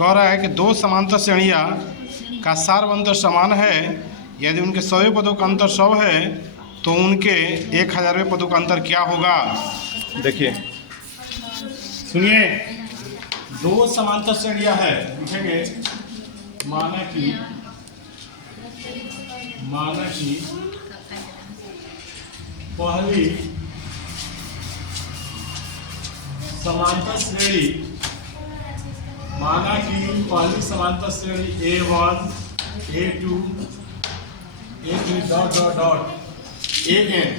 कह रहा है कि दो समांतर श्रेणियाँ का सार्वअंतर समान है यदि उनके 100वें पदों का अंतर 100 है तो उनके 1000वें पदों का अंतर क्या होगा। देखिए सुनिए, दो समांतर श्रेणियाँ है, लिखेंगे माना कि पहली समांतर श्रेणी, माना कि पहली समांतर श्रेणी A1 A2 A3 dot dot dot AN,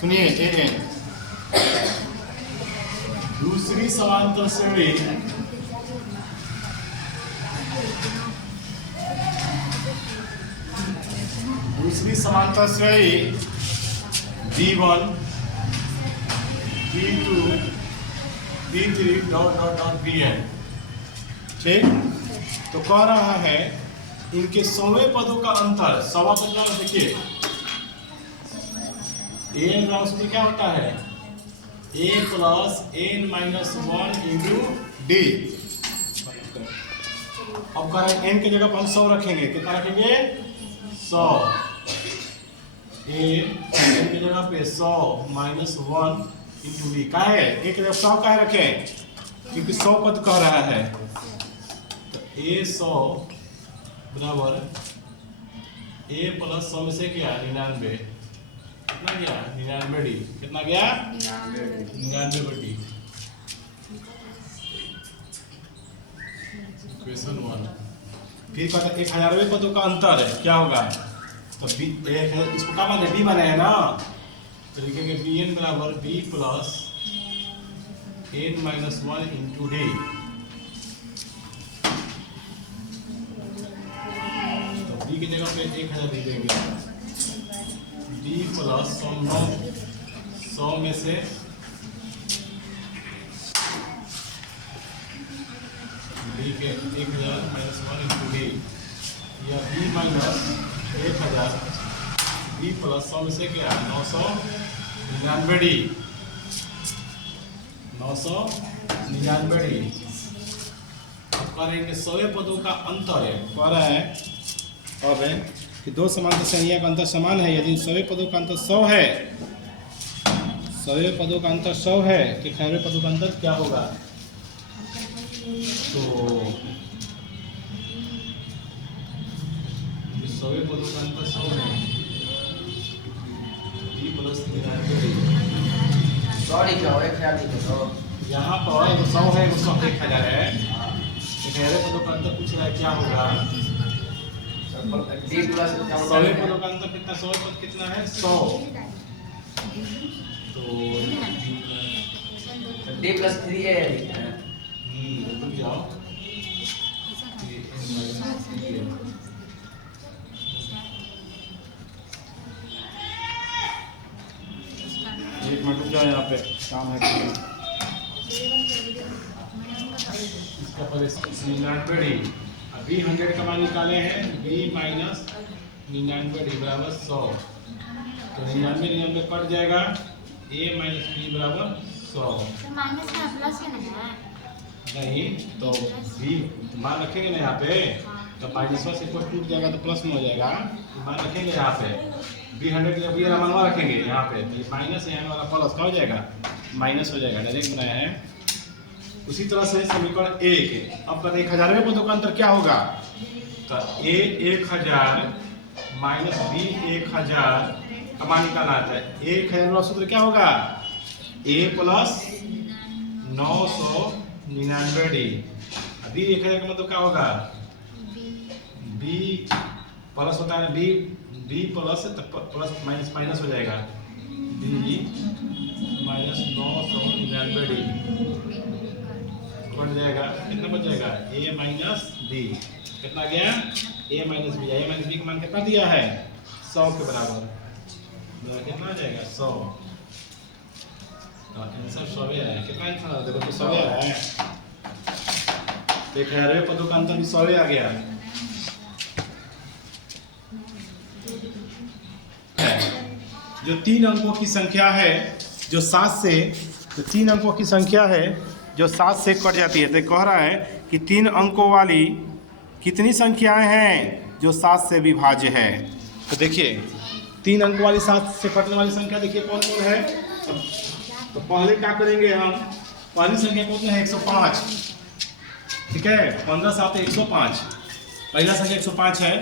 सुनिए AN। दूसरी समांतर श्रेणी B1 B2 B3 dot dot dot BN। ठीक, तो कह रहा है इनके 100वें पदों का अंतर, 100वां पद देखिए AN उसमें क्या होता है A plus N minus 1 into D। अब कह रहे हैं N की जगह पर हम 100 रखेंगे, कितना रखेंगे 100। N की जगह पे 100 माइनस 1 इंटू D का है, एक जगह 100 का है रखें क्योंकि 100 पद कह रहा है। तो A 100 बराबर A प्लस 100 में से क्या 99, कितना गया 99 D, कितना गया 99 D। क्वेश्चन 1। फिर कहता है 1000वें पदों का अंतर है क्या होगा, तो B एक है, इसको क्या माने B माने है ना, तो लिखेंगे BN बराबर B plus N minus 1 into D। तो B की जगह पे 1000 दे देंगे, D प्लस 100 में से D के 1000 माइनस 1 इंटू D, या B माइनस 1000 B प्लस 100 में से क्या 999 D, 999 D। अब कह रहे हैं कि 100वें पदों का अंतर है, कह रहा है अब है कि दो समांतर श्रेणियों का अंतर समान है यदि 100वें पदों का अंतर 100 है, 100वें पदों का अंतर 100 है तो 1000वें पदों का अंतर क्या होगा। तो 100वें पदों का अंतर 100 है, B प्लस 99 सॉरी क्या है क्या नहीं तो यहाँ पर 100 है, 1000 है, 1000वें पदों का अंतर पूछ रहा है क्या होगा। D प्लस 100वें पदों का अंतर कितना, 100 पद कितना है 100, तो D प्लस 3 है। रुक जाओ, एक मिनट रुक जाओ, यहाँ पे काम है। इसका पहले 99 अभी 100 का मान निकाले हैं, B माइनस 99 D बराबर 100, तो 99 कट जाएगा, A माइनस B बराबर 100। माइनस का प्लस है ना, नहीं तो B मान रखेंगे ना यहाँ पे, तो माइनस से कोई टूट जाएगा तो प्लस में हो जाएगा, मान रखेंगे यहाँ पे B 100 के लिए मानवा रखेंगे यहाँ पे, तो ये माइनस है, यहाँ वाला प्लस का हो जाएगा, माइनस हो जाएगा, डायरेक्ट बनाया है। उसी तरह से समीकरण 1, अब कहते हैं 1000वें पदों का अंतर क्या होगा, तो A 1000 माइनस B 1000 का मान निकालना आता है। 1000 वाला सूत्र क्या होगा A प्लस 999 D, B 1000 का मतलब क्या होगा B प्लस होता है B plus plus minus minus हो जाएगा, B माइनस 999 D बन जाएगा, कितना बच जाएगा A माइनस B, कितना गया A माइनस B का मान कितना दिया है 100 के बराबर, कितना आ जाएगा 100, तो आंसर 100 है। कितना आंसर देखो तो 100 है, 1000वें पदों का अंतर भी 100 आ गया। जो 3 अंकों की संख्या है जो 7 से, जो 3 अंकों की संख्या है जो 7 से कट जाती है, तो कह रहा है कि 3 अंकों वाली कितनी संख्याएं हैं जो 7 से विभाज्य है। तो देखिए 3 अंकों वाली 7 से कटने वाली संख्या देखिए कौन कौन है। तो पहले क्या करेंगे हम, पहली संख्या कौन है 105, ठीक है, 15 7 105, पहला संख्या 105 है,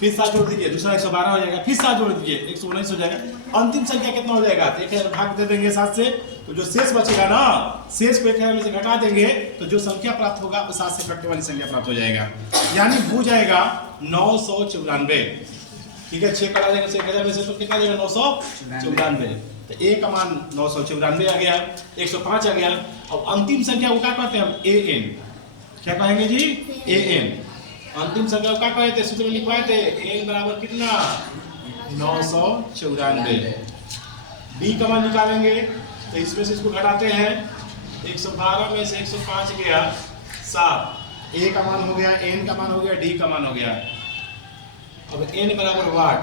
फिर 7 जोड़ दीजिए, दूसरा 112 हो जाएगा, फिर 7 जोड़ दीजिए 119 हो जाएगा, अंतिम संख्या कितना हो जाएगा, तो 1000 भाग दे देंगे 7 से, तो जो शेष बचेगा ना, शेष को 1000 में से घटा देंगे तो जो संख्या प्राप्त होगा वो 7 से कटने वाली संख्या प्राप्त हो जाएगा, यानी हो जाएगा 994। ठीक है, 6 कटा देंगे 1000 में से तो कितना जाएगा 994। तो ए का मान 994 आ गया, 105 आ गया। अब अंतिम संख्या को क्या कहते हैं हम, एन, क्या कहेंगे जी, एन। अंतिम संख्या को क्या कहते थे, सूत्र में लिखवाए थे, एन बराबर कितना 994। डी का मान निकालेंगे तो इसमें से इसको घटाते हैं, 112 में से 105 गया 7, ए का मान हो गया, एन का मान हो गया, डी का मान हो गया। अब एन बराबर वाट,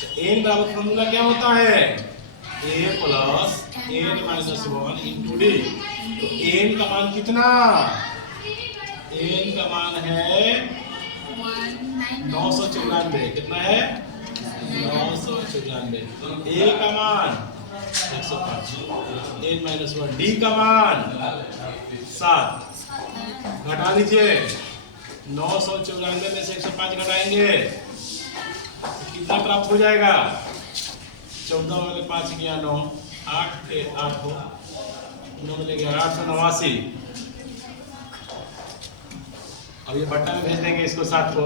तो एन बराबर फॉर्मूला क्या होता है, A plus N minus 1 into D. तो एन का मान कितना, एन का मान है 994, कितना है 994। ए का मान 105, एन माइनस 1, डी का मान 7, घटा लीजिए 994 में से 105 घटाएंगे कितना प्राप्त हो जाएगा, 14 में 5 गया 9, 8 के 8 हो, 9 में गया 889। अब ये बट्टा में भेज देंगे इसको 7 को,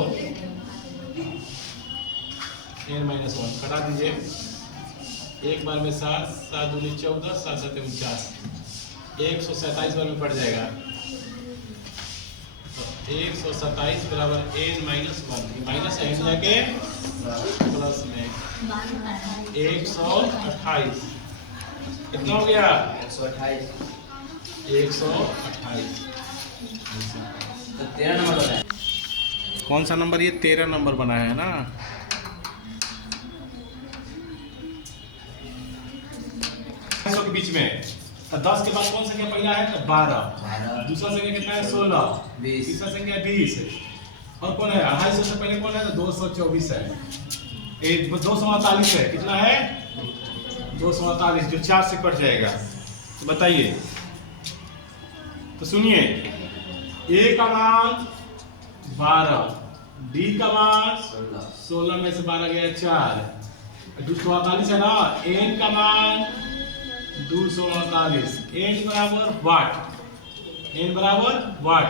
n माइनस 1 कटा दीजिए, एक बार में 7, 7 दूनी 14, 7 7 49, 127 बार में पड़ जाएगा। तो 127 बराबर n माइनस 1, माइनस है जाके प्लस में 128, कितना हो गया 128। 128। तो 13 नंबर बना है। कौन सा नंबर, ये 13 नंबर बना है ना। के बीच में तो 10 के बाद कौन संख्या पहला है, तो 12, दूसरा संख्या कितना है 16, 20, तीसरा संख्या 20, और कौन है 250 से पहले कौन है, तो 224 है, 248 है, कितना है 248, जो 4 से कट जाएगा। तो बताइए, तो सुनिए, ए का मान 12, डी का मान 16 में से 12 गया 4, 248 है ना, एन का मान 248, एन बराबर वाट, एन बराबर वाट।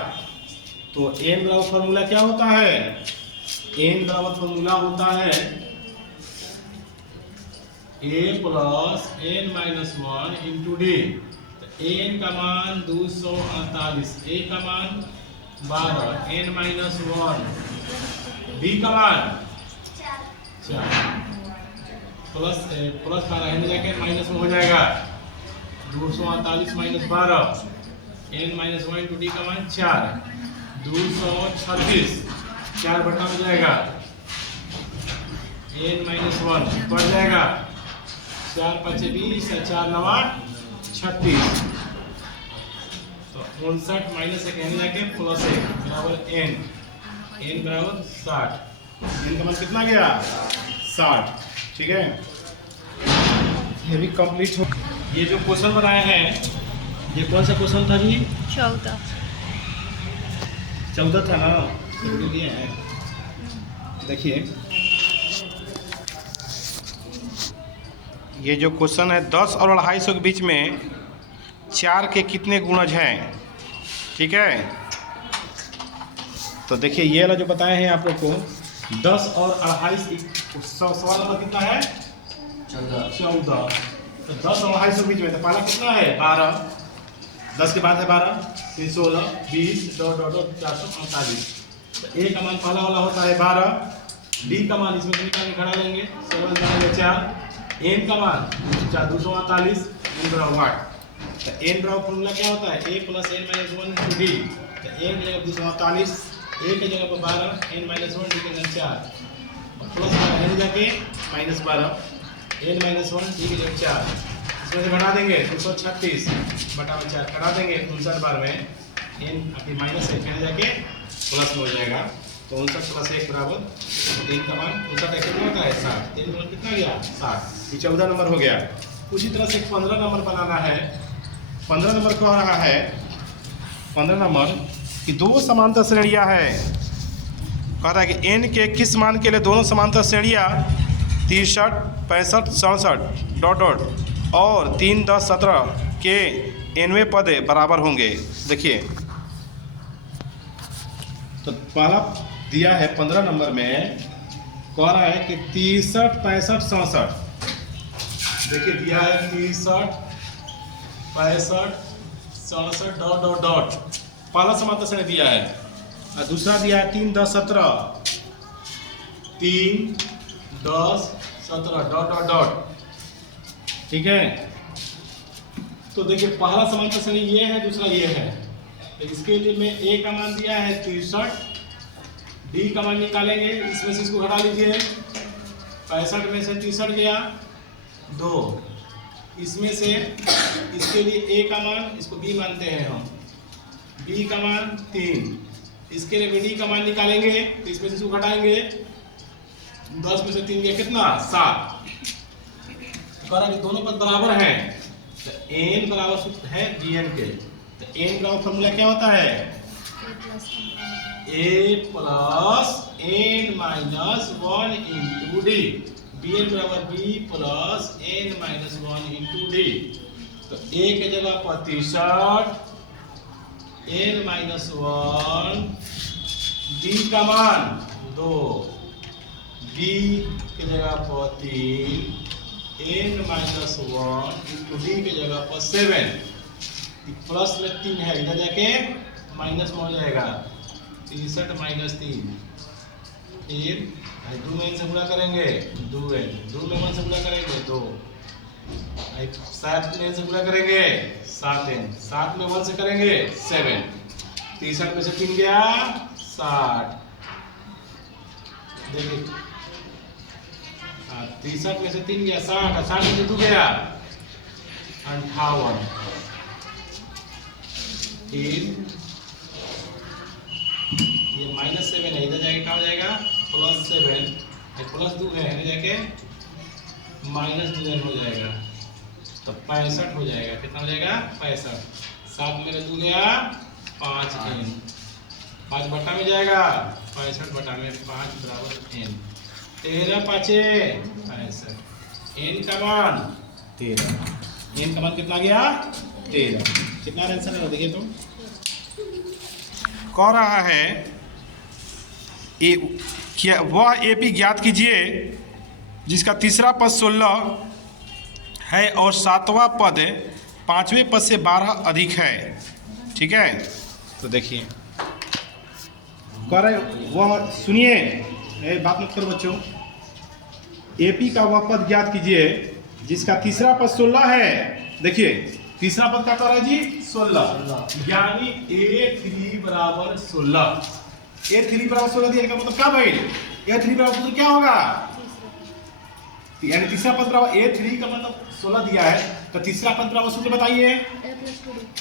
तो एन बराबर फॉर्मूला क्या होता है, एन बराबर फॉर्मूला होता है A plus N minus 1 into D. N का मान 248, ए का मान 12, एन माइनस 1, डी का मान 4, प्लस 12 एन जाके माइनस में हो जाएगा, 248 minus 12, N minus 1 into D का मान 4, 236, 4 बटा में जाएगा, एन माइनस 1 बढ़ जाएगा, 4 5 20, 4 9 36, तो 59 माइनस 1 एन जाके प्लस 1 बराबर एन, एन बराबर 60, एन का मान कितना गया 60। ठीक है, ये भी कंप्लीट हो। ये जो क्वेश्चन बनाए हैं, ये कौन सा क्वेश्चन था जी, 14 था ना, ये है। देखिए ये जो क्वेश्चन है, 10 और 250 के बीच में 4 के कितने गुणज हैं, ठीक है। तो देखिए ये वाला जो बताए हैं आप लोग को, 10 और 250, सवाल नंबर कितना है 14। तो 10 और 250 के बीच में, तो पहला कितना है 12, 10 के बाद है 12, फिर 16, 20, 448। तो ए का मान पहला वाला होता है 12, डी का मान इसमें से निकाल के घटा लेंगे, 7 बनेगा 4, एन का मान 248, एन बराबर वाट। तो एन बराबर फॉर्मूला क्या होता है, A plus N minus 1 into D. तो एन की जगह 248, ए की जगह पर 12, एन माइनस 1 डी की जगह 4, प्लस 12 एन जाके माइनस 12, एन माइनस 1 डी की जगह 4, इसमें से घटा देंगे 236 बटा में 4 कटा देंगे 59 बार में, एन अभी माइनस है, फिर जाके प्लस में हो जाएगा। तो 59+1 बराबर एन का मान 59 कितना होता है 60, एन मान कितना गया 60, ये 14 नंबर हो गया। उसी तरह से 15 नंबर बनाना है। 15 नंबर कह रहा है 15 नंबर कि दो समांतर श्रेणियां है, कह रहा है कि एन के किस मान के लिए दोनों समांतर श्रेणियां 63, 65, 67 डॉट डॉट और 3, 10, 17 के nवें पद बराबर होंगे। देखिए तो पहला दिया है 15 नंबर में, कह रहा है कि 63, 65, 67। देखिए दिया है 63, 65, 67 डॉट डॉट डॉट, पहला समांतर श्रेणी दिया है। और दूसरा दिया है 3, 10, 17, 3, 10, 17 डॉट डॉट डॉट। ठीक है, तो देखिए पहला समांतर श्रेणी ये है, दूसरा ये है। तो इसके लिए मैं ए का मान दिया है 63, डी का मान निकालेंगे, इसमें से इसको घटा लीजिए। 65 में से 63 गया 2, इसमें से इसके लिए ए का मान, इसको बी मानते हैं हम, बी का मान 3, इसके लिए डी का मान निकालेंगे, तो इसमें से इसको घटाएंगे। 10 में से 3 गया कितना 7। कह रहा है कि दोनों पद बराबर हैं, तो एन बराबर है बी एन के। तो एन का फॉर्मूला क्या होता है A plus N minus 1 into D. B N बराबर B plus N minus 1 into D. तो ए के जगह पर 63, एन माइनस 1, डी का मान 2, बी के जगह पर 3, एन माइनस 1 इंटू डी के जगह पर 7। प्लस में 3 है, इधर जाके माइनस में हो जाएगा। 63 माइनस 3, फिर 2 में से गुणा करेंगे 2n, 2 में 1 से गुणा करेंगे 2, 7 में से गुणा करेंगे 7n, 7 में 1 से करेंगे 7। 63 में से 3 गया 60। देखिए 63 में से 3 गया 60, 60 में से 2 गया 58। ये -7 है, इधर जाके क्या हो जाएगा +7, प्लस 2 है, इधर जाके -2n हो जाएगा। तो 65 हो जाएगा। कितना हो जाएगा 65। 7 में 2 गया 5n, 5 बटा में जाएगा 65 बटा में 5 बराबर n। 13 5 65, n का मान 13, n का मान कितना गया 13। कितना आंसर है देखिए। तो कह रहा है क्या वह एपी ज्ञात कीजिए जिसका तीसरा पद 16 है और सातवां पद 5वें पद से 12 अधिक है। ठीक है, तो देखिए कह रहे वह, सुनिए बात मत करो बच्चों। एपी का वह पद ज्ञात कीजिए जिसका तीसरा पद 16 है। देखिए तीसरा पद क्या कर रहा है जी 16, यानी A3 बराबर 16। A3 बराबर 16 दिया का मतलब क्या भाई, A3 बराबर 16 क्या होगा, यानी तीसरा पद बराबर A3 का मतलब 16 दिया है, तो तीसरा पद बराबर सूत्र बताइए।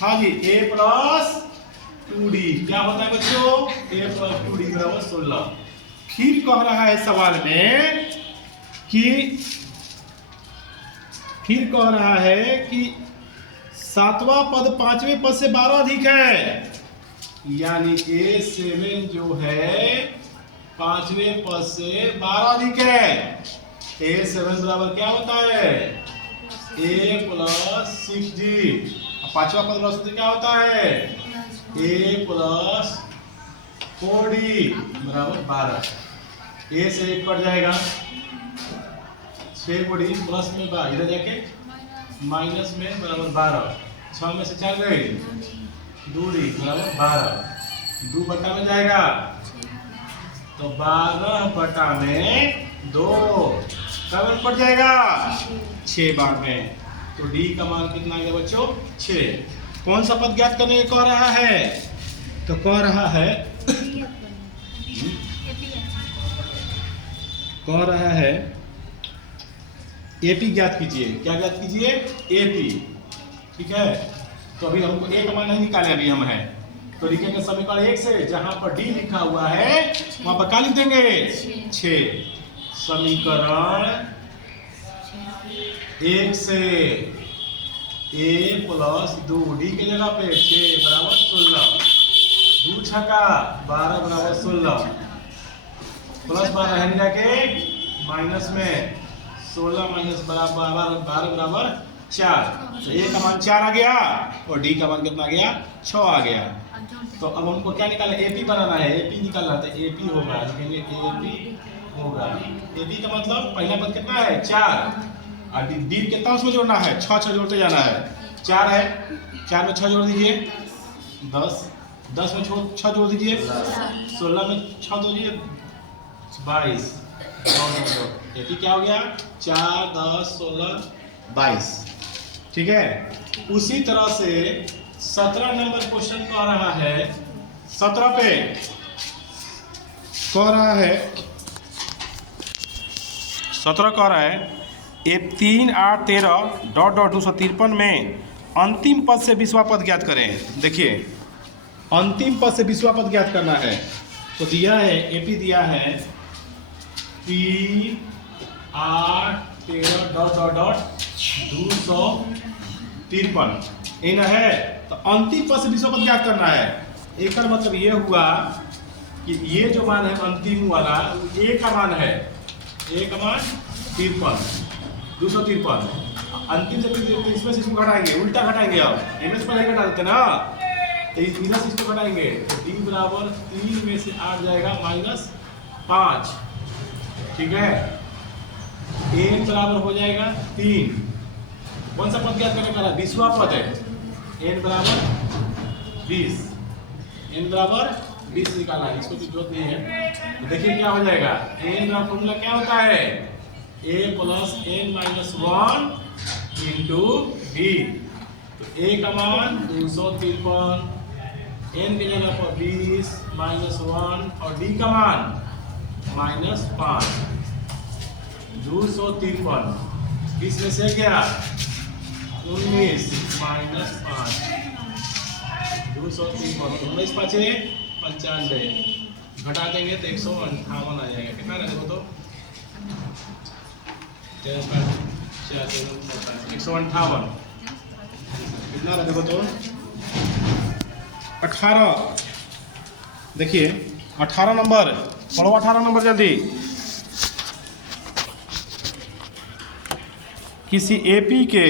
हाँ जी A प्लस 2D क्या होता है बच्चों, A प्लस 2D बराबर 16। फिर कह रहा है सवाल में कि सातवां पद 5वें पद से 12 अधिक है, यानी A7 जो है 5वें पद से 12 अधिक है। A7 बराबर क्या होता है A प्लस 6D। 5वां पद बराबर क्या होता है A प्लस 4D बराबर 12। A से 1 कट जाएगा, 6 को D प्लस में 12, इधर जाके माइनस में बराबर 12, 6 में से 4 गए 2D बराबर 12, 2 बटा में जाएगा तो 12 बटा में 2 कब पड़ जाएगा 6 बार में। तो D का मान कितना आ गया बच्चों 6। कौन सा पद ज्ञात करने कह रहा है, तो कह रहा है एपी ज्ञात कीजिए। क्या ज्ञात कीजिए एपी। ठीक है, तो अभी हमको ए का मान नहीं निकाले, अभी हम है तो लिखेंगे समीकरण 1 से, जहां पर डी लिखा हुआ है वहां पर क्या लिख देंगे 6। समीकरण 1 से a प्लस 2 डी की जगह पे 6 बराबर 16, 2 छक्का 12 बराबर 16, प्लस 12 है जाके माइनस में 16 माइनस बराबर 12 बराबर 4। तो a का मान 4 आ गया और d का मान कितना आ गया 6 आ गया। तो अब हमको क्या निकालना है, एपी बनाना है, एपी निकालना है। तो एपी होगा, लिखेंगे एपी होगा, एपी का मतलब पहला पद कितना है 4 और डी कितना उसमें जोड़ना है 6 6 जोड़ते जाना है। 4 है, 4 में 6 जोड़ दीजिए 10, 10 में 6 जोड़ दीजिए 16 में 6 जोड़िए 22, एपी क्या हो गया 4 10 16 22। ठीक है, उसी तरह से 17 नंबर क्वेश्चन कह रहा है, 17 पे कह रहा है, 17 कह रहा है 3 8 13 डॉट डॉट 253 में अंतिम पद से 20वां पद ज्ञात करें। देखिए अंतिम पद से 20वां पद ज्ञात करना है। तो दिया है एपी दिया है 3 8 13 डॉट डॉट डॉट 253 इन है। तो अंतिम पद से 20वां पद ज्ञात करना है। एक मतलब ये हुआ कि ये जो मान है अंतिम वाला ए का मान है, ए का मान 53 253, अंतिम से इसमें से इसको घटाएंगे, उल्टा घटाएंगे। अब इमेज पहले घटा देते ना, तो इधर से इसको घटाएंगे तो डी बराबर 3 में से 8 जाएगा -5। ठीक है, एन बराबर हो जाएगा 3। कौन सा पद ज्ञात करने का है 20वां पद है, एन बराबर 20, एन बराबर 20 निकालना है, इसको कोई जरूरत नहीं है। तो देखिए क्या हो जाएगा, एन का फॉर्मूला क्या होता है a plus n minus 1 into D. तो a का मान 253, n की जगह पर 20 -1 और d का मान -5। 253 20 में से क्या 19 -5, 253 19 5 95, घटा देंगे तो 158 आ जाएगा। कितना रहे देखो तो 158, कितना रहे देखो तो 18। देखिए 18 नंबर पढ़ो, 18 नंबर जल्दी। किसी एपी के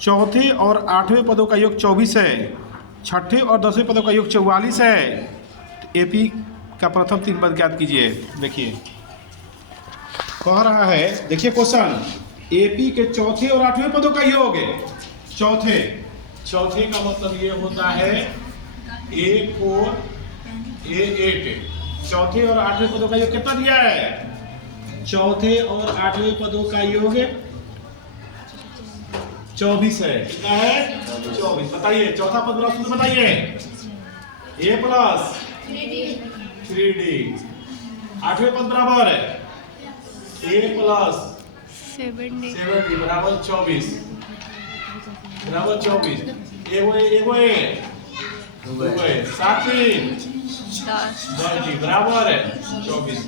चौथे और 8वें पदों का योग 24 है, छठे और 10वें पदों का योग 44 है। एपी का प्रथम 3 पद ज्ञात कीजिए। देखिए कह रहा है, देखिए क्वेश्चन, एपी के चौथे और 8वें पदों का योग है। चौथे का मतलब ये होता है A4 A8। चौथे और 8वें पदों का योग कितना दिया है, चौथे और 8वें पदों का योग 24 है। कितना है 24। बताइए चौथा पद वाला सूत्र बताइए, a प्लस 3d। 8वें पद बराबर है a प्लस 7d बराबर 24 एगो ए 7 10 d बराबर है 24।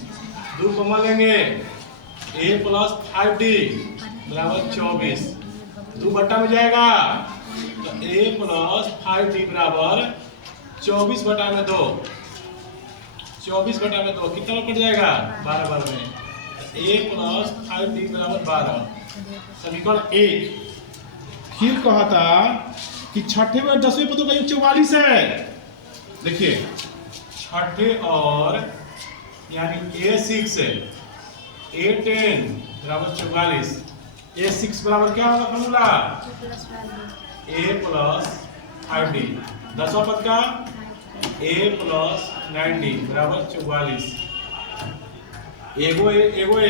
2 कॉमन लेंगे, a प्लस 5d बराबर 24, 2 बट्टा में जाएगा तो a प्लस 5d बराबर 24 बटा में 2, 24 बटा में 2 कितना कट जाएगा 12 12 में, a प्लस 5d बराबर 12। समीकरण 1। फिर कहा था कि छठे और 10वें पदों का योग 44 है। देखिए छठे और यानी a6 है, a10 बराबर 44, a6 बराबर क्या होगा फॉर्मूला a प्लस 5d। 10वां पद का a प्लस 9d बराबर 44, एगो ए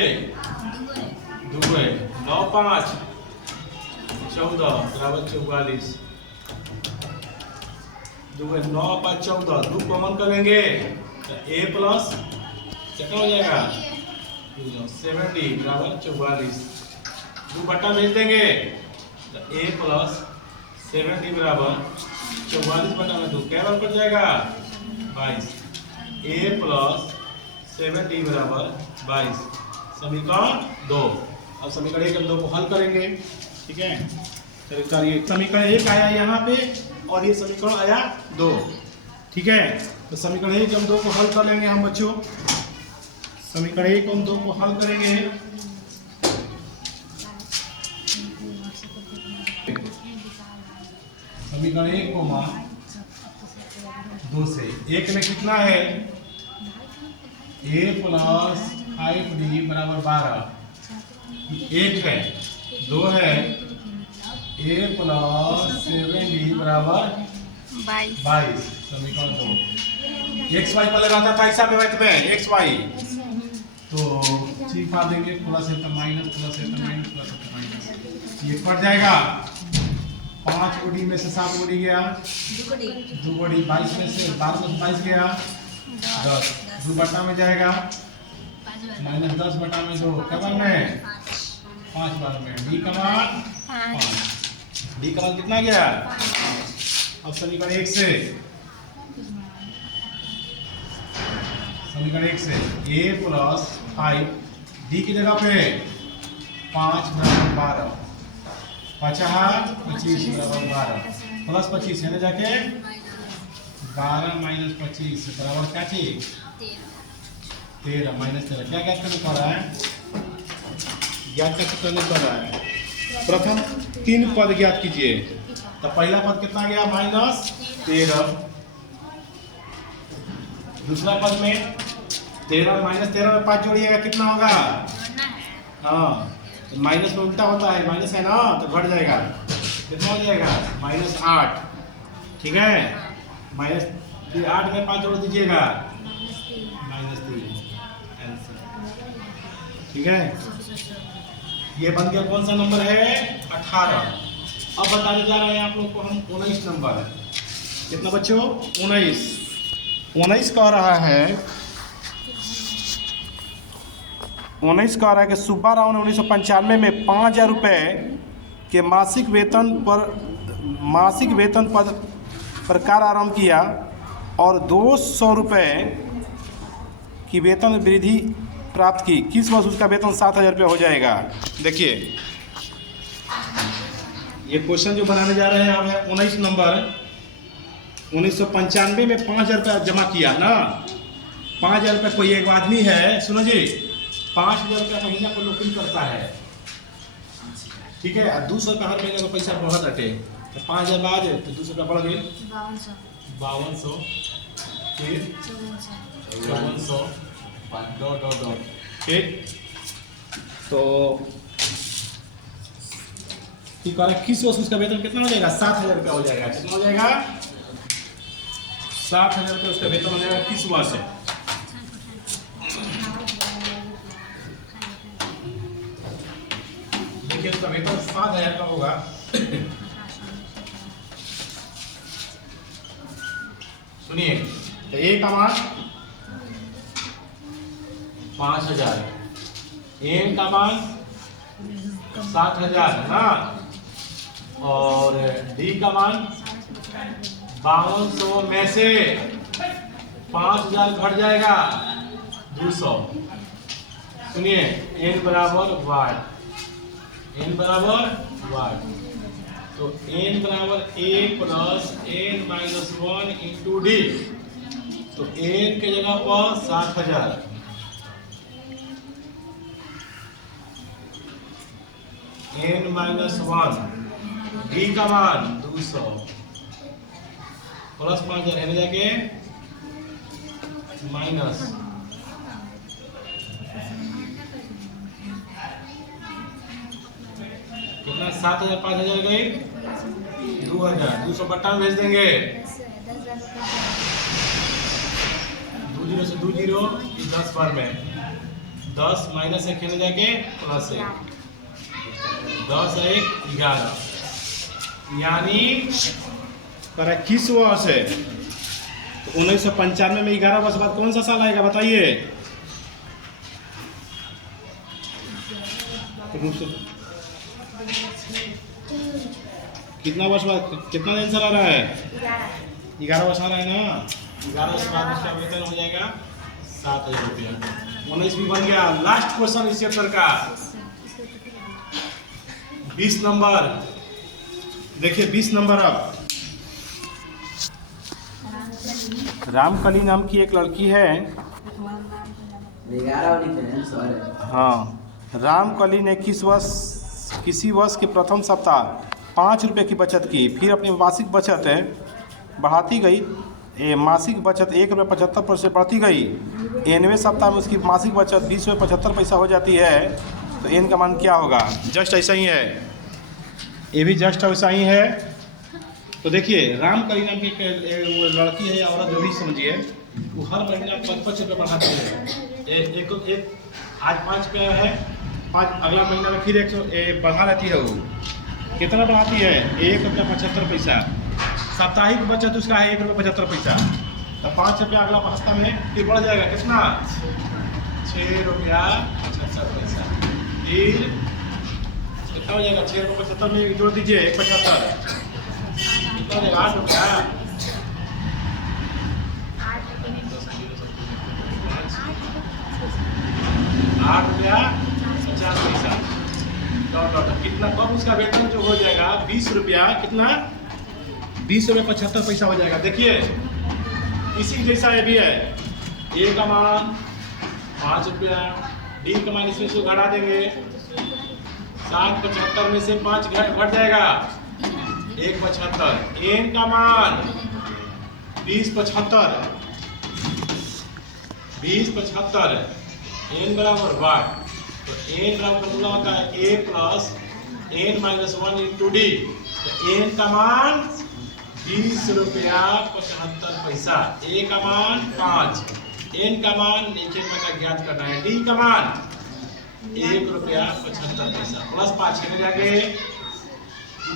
9 5 14 बराबर 44, 9 5 14, 2 कॉमन करेंगे तो a प्लस कितना हो जाएगा 7d बराबर 44, 2 बट्टा भेज देंगे तो a प्लस 7d बराबर 44/2 क्या बराबर पड़ जाएगा 22। a प्लस 7d बराबर 22 समीकरण 2। अब समीकरण 1 हम 2 को हल करेंगे, ठीक है। चलिए करिए, समीकरण 1 आया यहाँ पे और ये समीकरण आया 2, ठीक है। तो समीकरण 1 हम 2 को हल कर लेंगे हम बच्चों। समीकरण 1 हम 2 को हल करेंगे। समीकरण 1 को मान 2 से 1 में कितना है a प्लस 5d बराबर 12 1 है, 2 है a प्लस 7d बराबर 22 समीकरण 2। एक्स वाई पर लगाता था ऐसा में एक्स वाई तो चिपा देंगे, प्लस है तो माइनस, प्लस है तो माइनस, प्लस है तो माइनस, ये कट जाएगा। 5 गुड़ी में से 7 गुड़ी गया, 2 गुड़ी 22 में से 12 में 22 गया 10, 2 बटा में जाएगा माइनस 10 बटा में 2 क्या बार में 5 बार में। डी का मान 5, डी का मान कितना गया। अब समीकरण 1 से a प्लस 5 डी की जगह पे 5 बराबर 12 50 25 बराबर 12 प्लस 25 है ना जाके 12 माइनस 25 बराबर क्या चीज 13 माइनस 13। क्या ज्ञात करने पड़ रहा है, ज्ञात कैसे करने पड़ रहा है। प्रथम 3 पद ज्ञात कीजिए, तो पहला पद कितना गया माइनस 13, दूसरा पद में 13 माइनस 13 में 5 जोड़िएगा कितना होगा, हाँ तो माइनस में उल्टा होता है, माइनस है ना तो घट जाएगा, कितना हो जाएगा माइनस 8, ठीक है। माइनस 8 में 5 जोड़ दीजिएगा माइनस 3 आंसर, ठीक है। ये बन गया कौन सा नंबर है 18। अब बताने जा रहे हैं आप लोग को हम 19 नंबर, कितना बच्चों 19 कह रहा है, 19 कह रहा है कि सुब्बा राव ने 1995 में 5000 रुपये के मासिक वेतन पर कार्य आरंभ किया और 200 रुपये की वेतन वृद्धि प्राप्त की। किस वर्ष उसका वेतन 7000 रुपये हो जाएगा। देखिए ये क्वेश्चन जो बनाने जा रहे हैं हम है 19 नंबर। 1995 में 5000 रुपये जमा किया ना, 5000 रुपये कोई एक आदमी है, सुनो जी 5000 रुपया महीना को नौकरी करता है, ठीक है। 200 का हर महीने का पैसा बढ़त हटे, तो 5000 बाद तो 200 का बढ़ गई 5200 फिर 5400 डॉट, ठीक। तो ठीक है, किस वर्ष उसका वेतन कितना हो जाएगा 7000 रुपया हो जाएगा। कितना हो जाएगा 7000 रुपये उसका वेतन हो जाएगा किस वर्ष है। देखिए उसका वेतन 7000 का होगा। सुनिए तो ए का मान 5000, एन का मान 7000 है ना, और डी का मान 5200 में से 5000 घट जाएगा 200। सुनिए एन बराबर वाट, एन बराबर वाट, तो एन बराबर A plus N minus 1 into D, तो एन के जगह पर 7000, एन माइनस 1, डी का मान 200 प्लस 5000 है ना जाके माइनस, कितना 7000 5000 गई 2000, 200 बट्टा में भेज देंगे, 20 से 20 10 बार में 10 माइनस 1 खेलने जाके प्लस 1, 10 1 11, यानी 21 वर्ष है। तो 1995 में 11 वर्ष बाद कौन सा साल आएगा बताइए। कितना वर्ष बाद कितना आंसर आ रहा है? 11 11 वर्ष आ रहा है ना। 11 वर्ष बाद उसका वेतन हो जाएगा 7,000 रुपया। 19 भी बन गया। लास्ट क्वेश्चन इस चैप्टर का 20 नंबर। देखिए 20 नंबर। अब रामकली नाम की एक लड़की है। 11 लिखे हैं सॉरी। हाँ, रामकली ने किसी वर्ष के प्रथम सप्ताह 5 रुपये की बचत की, फिर अपनी मासिक बचत बढ़ाती गई। मासिक बचत 1.75 से बढ़ती गई। 9वें सप्ताह में उसकी मासिक बचत 20.75 पैसा हो जाती है। तो एन का मान क्या होगा? जस्ट ऐसा ही है, ये भी जस्ट वैसा ही है। तो देखिए रामकली नाम की एक लड़की है या औरत जो भी समझिए, वो हर महीने 55 रुपये बढ़ाती है। एक आज 5 रुपया है, 5 अगला महीना में फिर 100 बढ़ा लेती है। वो कितना बढ़ाती है? 1.75 पैसा। साप्ताहिक बचत उसका है 1.75 पैसा। तो 5 रुपया अगला हफ्ता में फिर बढ़ जाएगा कितना? 6 रुपया 75 पैसा। फिर कितना हो जाएगा? 6 रुपये 75 में जोड़ दीजिए 1.75, कितना हो जाएगा? 8 रुपया। 8 रुपया 50 पैसा। कितना कब उसका वेतन जो हो जाएगा? 20 रुपया कितना? 20 रुपये 75 पैसा हो जाएगा। देखिए इसी जैसा ये भी है। ए का मान 5 रुपया, डी का मान इसमें से घटा देंगे। 7.75 में से 5 घट जाएगा 1.75। एन का मान 20.75, 20.75 एन बराबर वाट। तो एन बराबर फॉर्मूला होता है A plus N minus 1 into D. तो एन का मान 20 रुपया 75 पैसा। ए का मान 5, एन का मान नीचे का ज्ञात करना है। डी का मान 1 रुपया 75 पैसा। प्लस 5 के जाके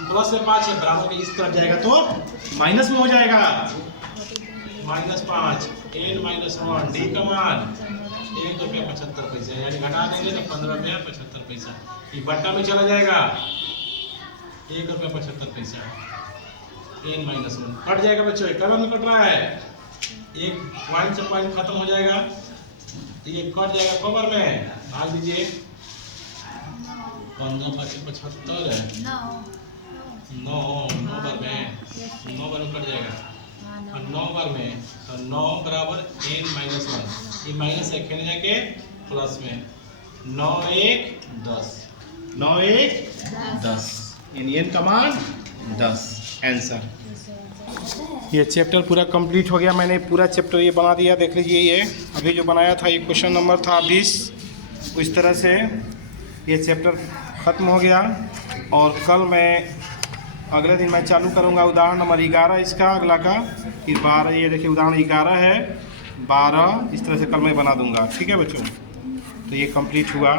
प्लस में 5 है, बराबर के इस तरफ जाएगा तो माइनस में हो जाएगा। -5 एन माइनस 1 डी का मान 1 रुपया 75 पैसा, यानी घटा देंगे तो 15 रुपया 75 पैसा। ये बट्टा में चला जाएगा 1 रुपया 75 पैसा। एन माइनस 1 कट जाएगा बच्चों, कलम में कट रहा है। एक पॉइंट से पॉइंट खत्म हो जाएगा तो ये कट जाएगा कवर में। भाग दीजिए 15 5 75 है 9 बार में 9 बार में कट जाएगा। और 9 बार में तो 9 बराबर एन माइनस 1, ये माइनस है खेलने जाके प्लस में 9 1 10, 9 1 10, एन का मान 10। आंसर। ये चैप्टर पूरा कंप्लीट हो गया। मैंने पूरा चैप्टर ये बना दिया, देख लीजिए। ये अभी जो बनाया था ये क्वेश्चन नंबर था 20। इस तरह से ये चैप्टर ख़त्म हो गया। और कल मैं अगले दिन मैं चालू करूँगा उदाहरण नंबर 11 इसका अगला का। फिर 12, ये देखिए उदाहरण 11 है, 12 इस तरह से कल मैं बना दूँगा। ठीक है बच्चों, तो ये कंप्लीट हुआ।